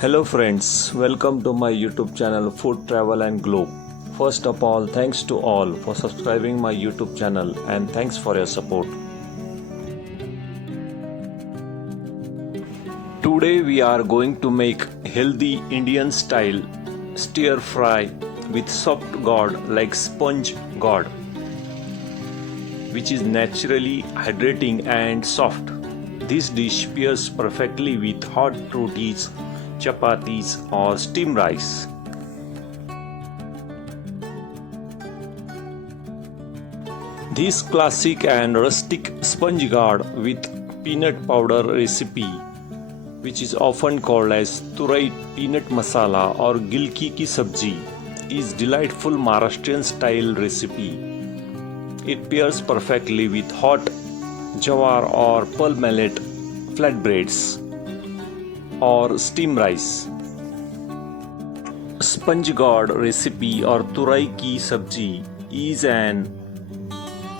Hello friends, welcome to my YouTube channel Food Travel and Globe. First of all, thanks to all for subscribing my YouTube channel and thanks for your support. Today we are going to make healthy Indian style stir fry with soft gourd like sponge gourd, which is naturally hydrating and soft. This dish pairs perfectly with hot rotis, chapatis or steamed rice. This classic and rustic sponge gourd with peanut powder recipe, which is often called as turai peanut masala or Gilki Sabzi, is delightful Maharashtrian style recipe. It pairs perfectly with hot jawar or pearl millet flatbreads or steamed rice. Sponge gourd recipe or turai ki sabji is an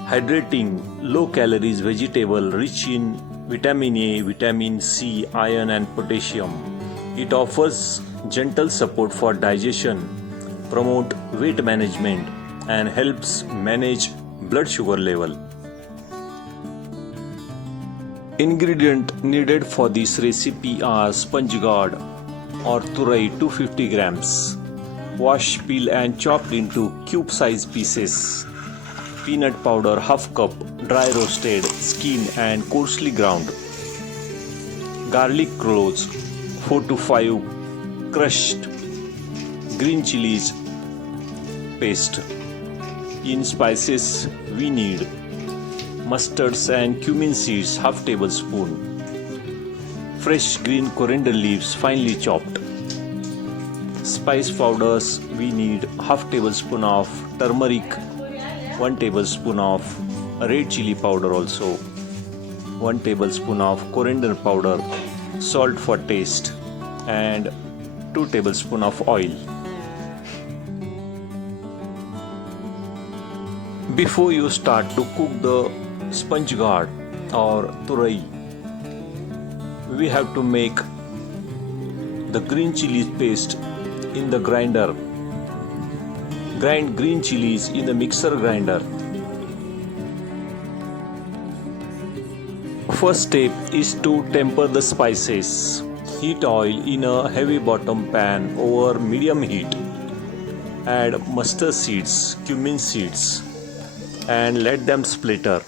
hydrating, low-calories vegetable rich in vitamin A, vitamin C, iron and potassium. It offers gentle support for digestion, promote weight management and helps manage blood sugar level. Ingredient needed for this recipe are sponge gourd or turai 250 grams, wash, peel and chopped into cube-sized pieces. Peanut powder half cup, dry roasted, skinned and coarsely ground. Garlic cloves 4 to 5 crushed. Green chilies paste. In spices we need mustards and cumin seeds half tablespoon. Fresh green coriander leaves finely chopped. Spice powders we need half tablespoon of turmeric, 1 tablespoon of red chili powder also, 1 tablespoon of coriander powder, salt for taste and 2 tablespoon of oil. Before you start to cook the sponge gourd or turai, we have to make the green chili paste in the grinder. Grind green chilies in the mixer grinder. First step is to temper the spices. Heat oil in a heavy bottom pan over medium heat. Add mustard seeds, cumin seeds and let them splatter.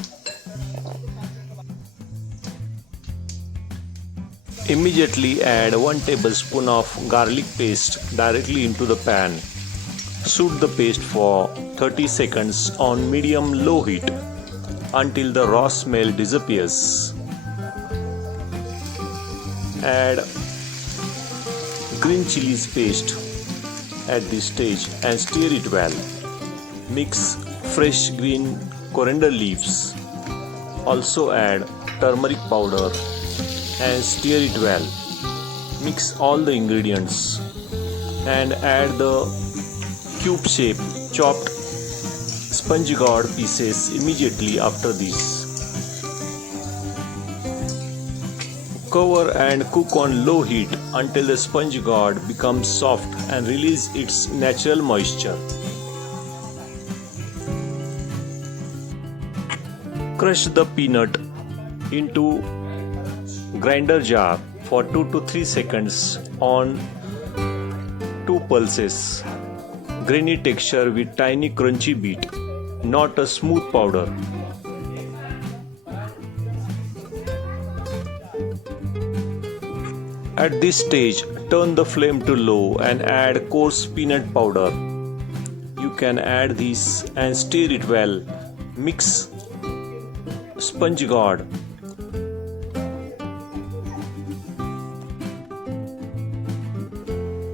Immediately add 1 tablespoon of garlic paste directly into the pan. Soak the paste for 30 seconds on medium-low heat until the raw smell disappears. Add green chilies paste at this stage and stir it well. Mix fresh green coriander leaves. Also add turmeric powder and stir it well. Mix all the ingredients and add the cube shape chopped sponge gourd pieces immediately after this. Cover and cook on low heat until the sponge gourd becomes soft and release its natural moisture. Crush the peanut into grinder jar for 2 to 3 seconds on 2 pulses. Grainy texture with tiny crunchy bit, not a smooth powder. At this stage, turn the flame to low and add coarse peanut powder. You can add this and stir it well. Mix sponge gourd.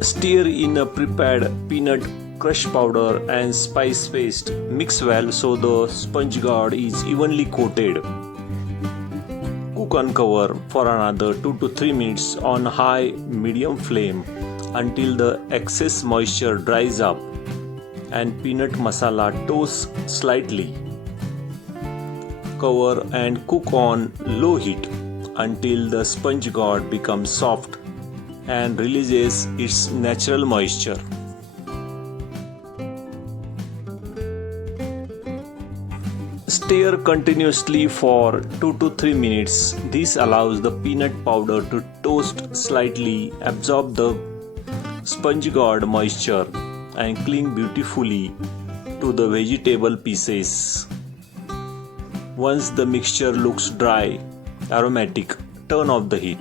Stir in a prepared peanut crush powder and spice paste. Mix well so the sponge gourd is evenly coated. Cook uncover for another 2 to 3 minutes on high-medium flame until the excess moisture dries up and peanut masala toasts slightly. Cover and cook on low heat until the sponge gourd becomes soft and releases its natural moisture. Stir continuously for 2 to 3 minutes. This allows the peanut powder to toast slightly, absorb the sponge gourd moisture, and cling beautifully to the vegetable pieces. Once the mixture looks dry, aromatic, turn off the heat.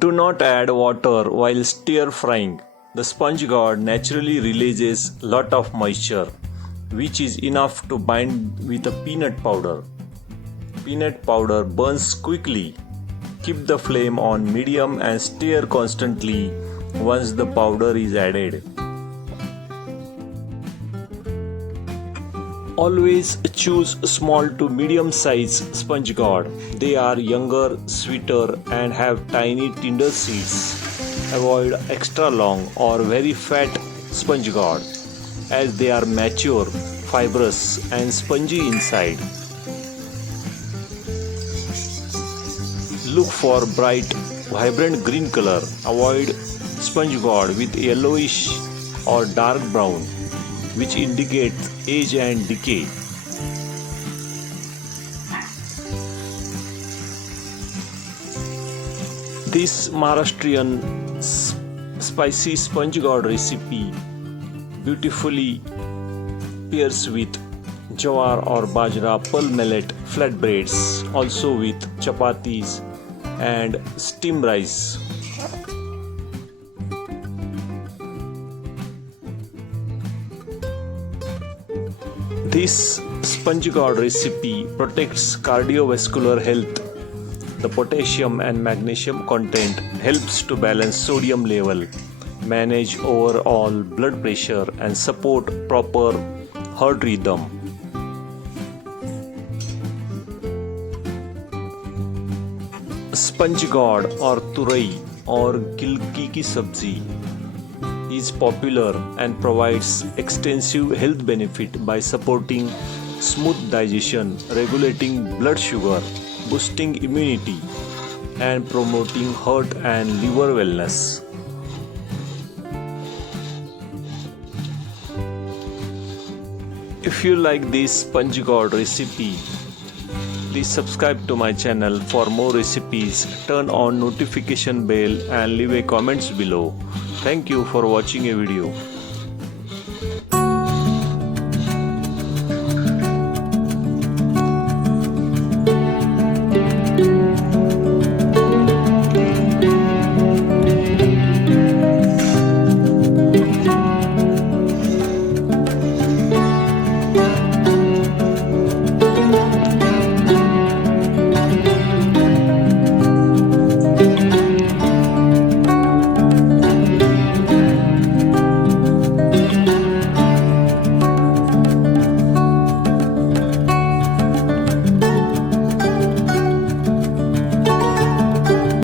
Do not add water while stir frying. The sponge gourd naturally releases lot of moisture, which is enough to bind with the peanut powder. Peanut powder burns quickly. Keep the flame on medium and stir constantly once the powder is added. Always choose small to medium size sponge gourd. They are younger, sweeter, and have tiny tender seeds. Avoid extra long or very fat sponge gourd as they are mature, fibrous, and spongy inside. Look for bright, vibrant green color. Avoid sponge gourd with yellowish or dark brown, which indicates age and decay. This Maharashtrian spicy sponge gourd recipe beautifully pairs with jawar or bajra pearl millet flatbreads, also with chapatis and steamed rice. This sponge gourd recipe protects cardiovascular health. The potassium and magnesium content helps to balance sodium level, manage overall blood pressure, and support proper heart rhythm. Sponge gourd or turai or Gilki Sabzi is popular and provides extensive health benefit by supporting smooth digestion, regulating blood sugar, boosting immunity, and promoting heart and liver wellness. If you like this sponge gourd recipe, please subscribe to my channel for more recipes, turn on notification bell and leave a comments below. Thank you for watching a video.